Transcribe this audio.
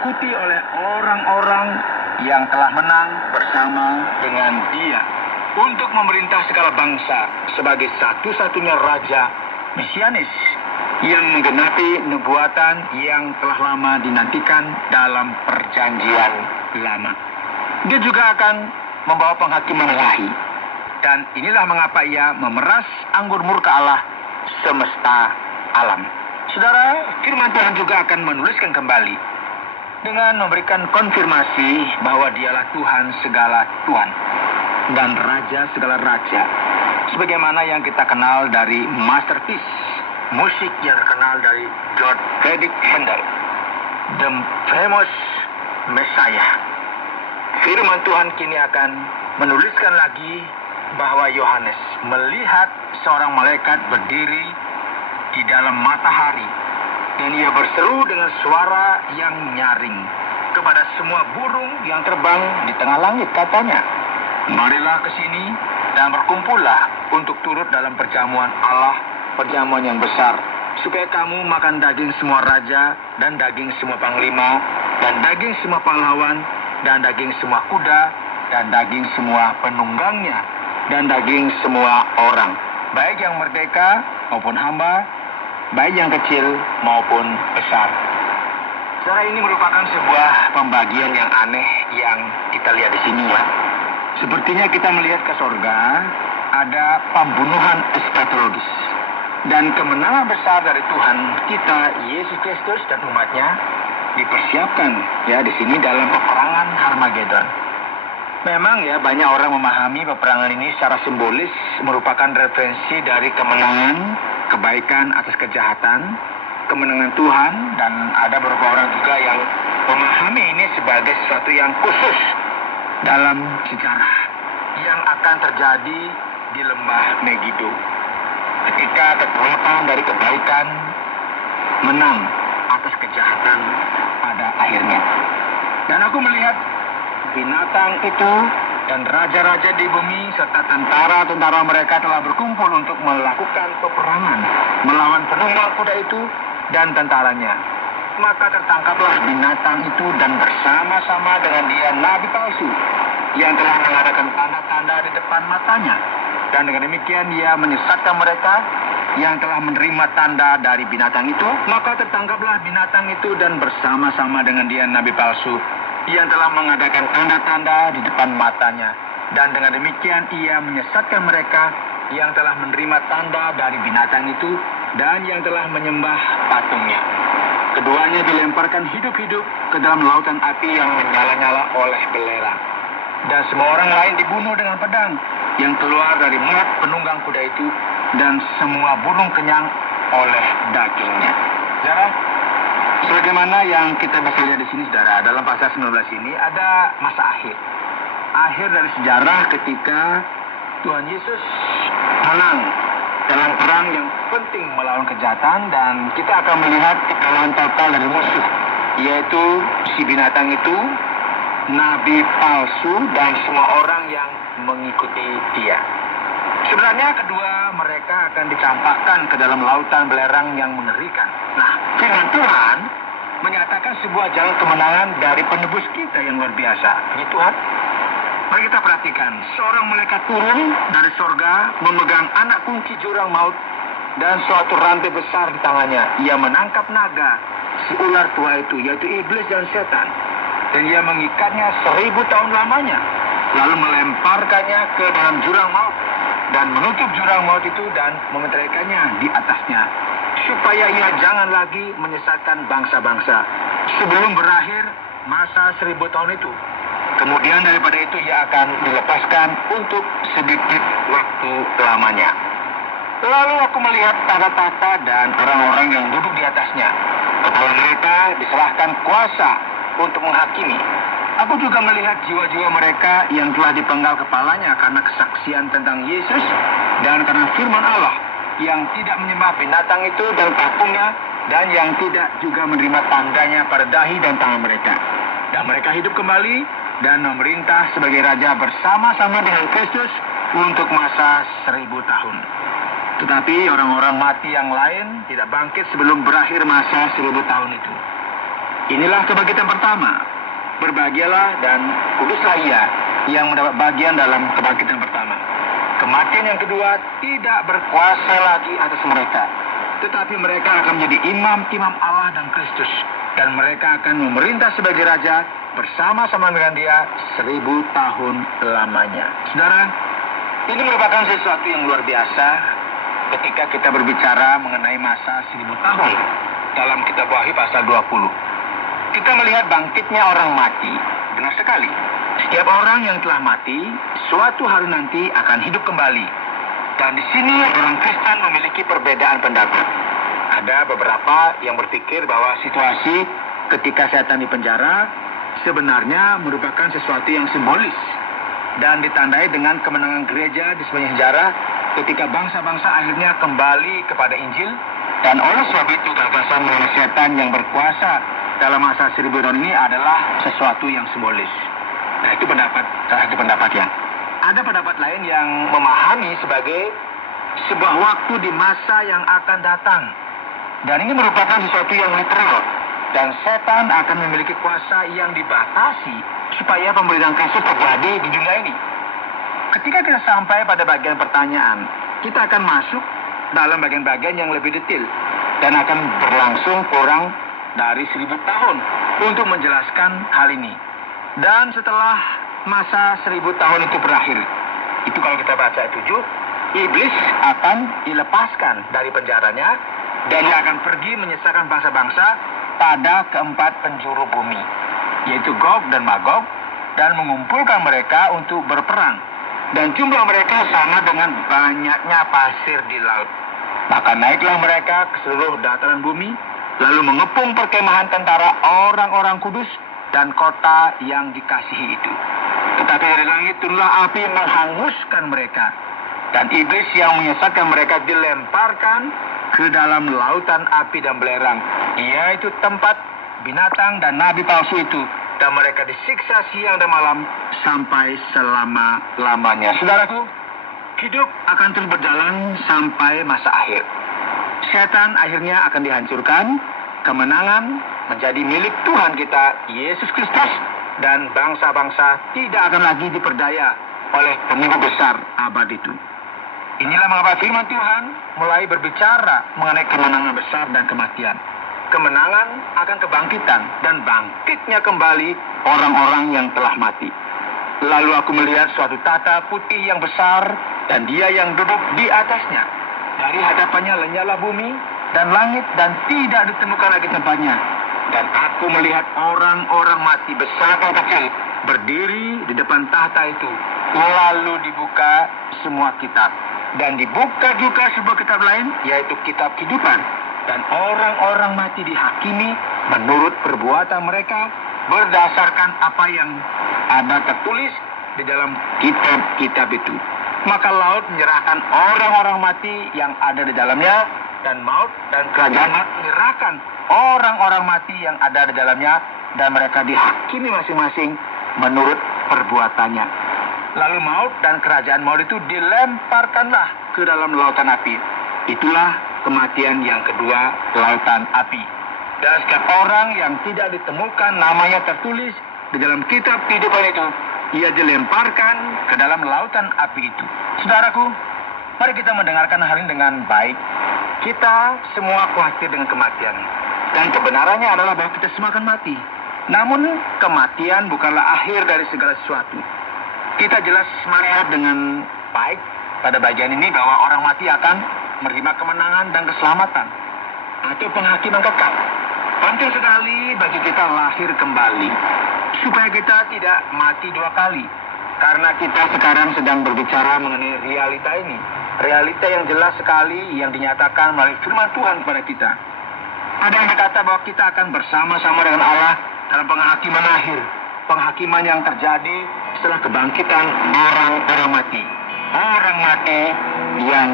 diikuti oleh orang-orang yang telah menang bersama dengan Dia untuk memerintah segala bangsa sebagai satu-satunya raja mesianis yang menggenapi nubuatan yang telah lama dinantikan dalam perjanjian lama. Dia juga akan membawa penghakiman ilahi. Dan inilah mengapa ia memeras anggur murka Allah semesta alam. Saudara, firman Tuhan juga akan menuliskan kembali dengan memberikan konfirmasi bahwa Dialah Tuhan segala Tuhan dan Raja segala Raja. Sebagaimana yang kita kenal dari masterpiece musik yang terkenal dari George Frederick Handel, The Famous Messiah. Firman Tuhan kini akan menuliskan lagi bahwa Yohanes melihat seorang malaikat berdiri di dalam matahari dan ia berseru dengan suara yang nyaring kepada semua burung yang terbang di tengah langit, katanya, marilah ke sini dan berkumpullah untuk turut dalam perjamuan Allah, perjamuan yang besar, supaya kamu makan daging semua raja dan daging semua panglima dan daging semua pahlawan dan daging semua kuda dan daging semua penunggangnya dan daging semua orang, baik yang merdeka maupun hamba, baik yang kecil maupun besar. Cara ini merupakan sebuah pembagian yang aneh yang kita lihat di sini, ya. Sepertinya kita melihat ke sorga ada pembunuhan eskatologis dan kemenangan besar dari Tuhan kita Yesus Kristus dan umatnya dipersiapkan, ya, di sini dalam peperangan Harmagedon. Memang, ya, banyak orang memahami peperangan ini secara simbolis merupakan referensi dari kemenangan kebaikan atas kejahatan, kemenangan Tuhan, dan ada beberapa orang juga yang memahami ini sebagai sesuatu yang khusus dalam sejarah yang akan terjadi di lembah Megido ketika kekuatan dari kebaikan menang atas kejahatan pada akhirnya. Dan aku melihat binatang itu dan raja-raja di bumi serta tentara-tentara mereka telah berkumpul untuk melakukan peperangan melawan penunggang kuda itu dan tentaranya. Maka tertangkaplah binatang itu dan bersama-sama dengan dia nabi palsu yang telah mengadakan tanda-tanda di depan matanya. Dan dengan demikian ia menyesatkan mereka yang telah menerima tanda dari binatang itu. Maka tertangkaplah binatang itu dan bersama-sama dengan dia nabi palsu yang telah mengadakan tanda-tanda di depan matanya. Dan dengan demikian ia menyesatkan mereka yang telah menerima tanda dari binatang itu dan yang telah menyembah patungnya. Keduanya dilemparkan hidup-hidup ke dalam lautan api yang menyala-nyala oleh belerang. Dan semua orang lain dibunuh dengan pedang yang keluar dari mulut penunggang kuda itu, dan semua burung kenyang oleh dagingnya. Saudara, sebagaimana yang kita bisa lihat di sini, saudara, dalam pasal 19 ini ada masa akhir. Akhir dari sejarah ketika Tuhan Yesus menang dalam perang yang penting melawan kejahatan, dan kita akan melihat kekalahan total dari musuh, yaitu si binatang itu, nabi palsu, dan semua orang yang mengikuti dia. Sebenarnya kedua mereka akan dicampakkan ke dalam lautan belerang yang mengerikan. Nah, firman Tuhan menyatakan sebuah jalan kemenangan dari penebus kita yang luar biasa. Ini Tuhan. Mari kita perhatikan, seorang malaikat turun dari sorga memegang anak kunci jurang maut dan suatu rantai besar di tangannya. Ia menangkap naga, si ular tua itu, yaitu iblis dan setan, dan ia mengikatnya 1000 tahun lamanya, lalu melemparkannya ke dalam jurang maut dan menutup jurang maut itu dan mementeraikannya di atasnya, supaya ia jangan lagi menyesatkan bangsa-bangsa sebelum berakhir masa 1000 tahun itu. Kemudian daripada itu ia akan dilepaskan untuk sedikit waktu lamanya. Lalu aku melihat tata-tata dan orang-orang yang duduk di atasnya. Kepada mereka diserahkan kuasa untuk menghakimi. Aku juga melihat jiwa-jiwa mereka yang telah dipenggal kepalanya karena kesaksian tentang Yesus dan karena firman Allah, yang tidak menyembah binatang itu dan patungnya, dan yang tidak juga menerima tandanya pada dahi dan tangan mereka. Dan mereka hidup kembali dan memerintah sebagai raja bersama-sama dengan Kristus untuk masa 1000 tahun. Tetapi orang-orang mati yang lain tidak bangkit sebelum berakhir masa 1000 tahun itu. Inilah kebangkitan pertama. Berbahagialah dan kuduslah ia yang mendapat bagian dalam kebangkitan pertama. Kematian yang kedua tidak berkuasa lagi atas mereka, tetapi mereka akan menjadi imam-imam Allah dan Kristus, dan mereka akan memerintah sebagai raja bersama-sama dengan dia 1000 tahun lamanya. Saudara, ini merupakan sesuatu yang luar biasa ketika kita berbicara mengenai masa 1000 tahun dalam kitab Wahyu pasal 20. Kita melihat bangkitnya orang mati. Benar sekali. Setiap orang yang telah mati, suatu hari nanti akan hidup kembali. Dan di sini orang Kristen memiliki perbedaan pendapat. Ada beberapa yang berpikir bahwa situasi ketika setan di penjara sebenarnya merupakan sesuatu yang simbolis dan ditandai dengan kemenangan gereja di sepanjang sejarah ketika bangsa-bangsa akhirnya kembali kepada Injil. Dan oleh sebab itu gagasan mengenai setan yang berkuasa dalam masa 1000 tahun ini adalah sesuatu yang simbolis. Nah, itu salah satu pendapat yang. Ada pendapat lain yang memahami sebagai sebuah waktu di masa yang akan datang. Dan ini merupakan sesuatu yang literal. Dan setan akan memiliki kuasa yang dibatasi supaya pemerintahan Kristus terjadi di dunia ini. Ketika kita sampai pada bagian pertanyaan, kita akan masuk dalam bagian-bagian yang lebih detail dan akan berlangsung kurang dari 1000 tahun untuk menjelaskan hal ini. Dan setelah masa 1000 tahun itu berakhir, itu kalau kita baca ayat 7, iblis akan dilepaskan dari penjaranya dan dia akan pergi menyesatkan bangsa-bangsa pada keempat penjuru bumi, yaitu Gog dan Magog, dan mengumpulkan mereka untuk berperang. Dan jumlah mereka sama dengan banyaknya pasir di laut. Maka naiklah mereka ke seluruh dataran bumi, lalu mengepung perkemahan tentara orang-orang kudus dan kota yang dikasihi itu. Tetapi dari langit turunlah api menghanguskan mereka, dan iblis yang menyesatkan mereka dilemparkan ke dalam lautan api dan belerang, yaitu tempat binatang dan nabi palsu itu, dan mereka disiksa siang dan malam sampai selama-lamanya. Saudaraku, hidup akan terus berjalan sampai masa akhir. Setan akhirnya akan dihancurkan, kemenangan menjadi milik Tuhan kita, Yesus Kristus, dan bangsa-bangsa tidak akan lagi diperdaya oleh penipu besar abad itu. Inilah mengapa firman Tuhan mulai berbicara mengenai kemenangan besar dan kematian. Kemenangan akan kebangkitan dan bangkitnya kembali orang-orang yang telah mati. Lalu aku melihat suatu tahta putih yang besar dan dia yang duduk di atasnya. Dari hadapannya lenyaplah bumi dan langit dan tidak ditemukan lagi tempatnya. Dan aku melihat orang-orang mati besar dan kecil berdiri di depan tahta itu. Lalu dibuka semua kitab. Dan dibuka juga sebuah kitab lain, yaitu kitab kehidupan. Dan orang-orang mati dihakimi menurut perbuatan mereka berdasarkan apa yang ada tertulis di dalam kitab-kitab itu. Maka laut menyerahkan orang-orang mati yang ada di dalamnya, dan maut dan kerajaan maut menyerahkan orang-orang mati yang ada di dalamnya, dan mereka dihakimi masing-masing menurut perbuatannya. Lalu maut dan kerajaan maut itu dilemparkanlah ke dalam lautan api. Itulah kematian yang kedua, lautan api. Dan setiap orang yang tidak ditemukan namanya tertulis di dalam kitab kehidupan itu, ia dilemparkan ke dalam lautan api itu. Saudaraku, mari kita mendengarkan hal ini dengan baik. Kita semua khawatir dengan kematian. Dan kebenarannya adalah bahwa kita semua akan mati. Namun kematian bukanlah akhir dari segala sesuatu. Kita jelas melihat dengan baik pada bagian ini bahwa orang mati akan menerima kemenangan dan keselamatan atau penghakiman kekal. Penting sekali bagi kita lahir kembali supaya kita tidak mati dua kali. Karena kita sekarang sedang berbicara mengenai realita ini. Realita yang jelas sekali yang dinyatakan melalui firman Tuhan kepada kita. Ada yang berkata bahwa kita akan bersama-sama dengan Allah dalam penghakiman akhir. Penghakiman yang terjadi setelah kebangkitan orang-orang mati. Orang mati yang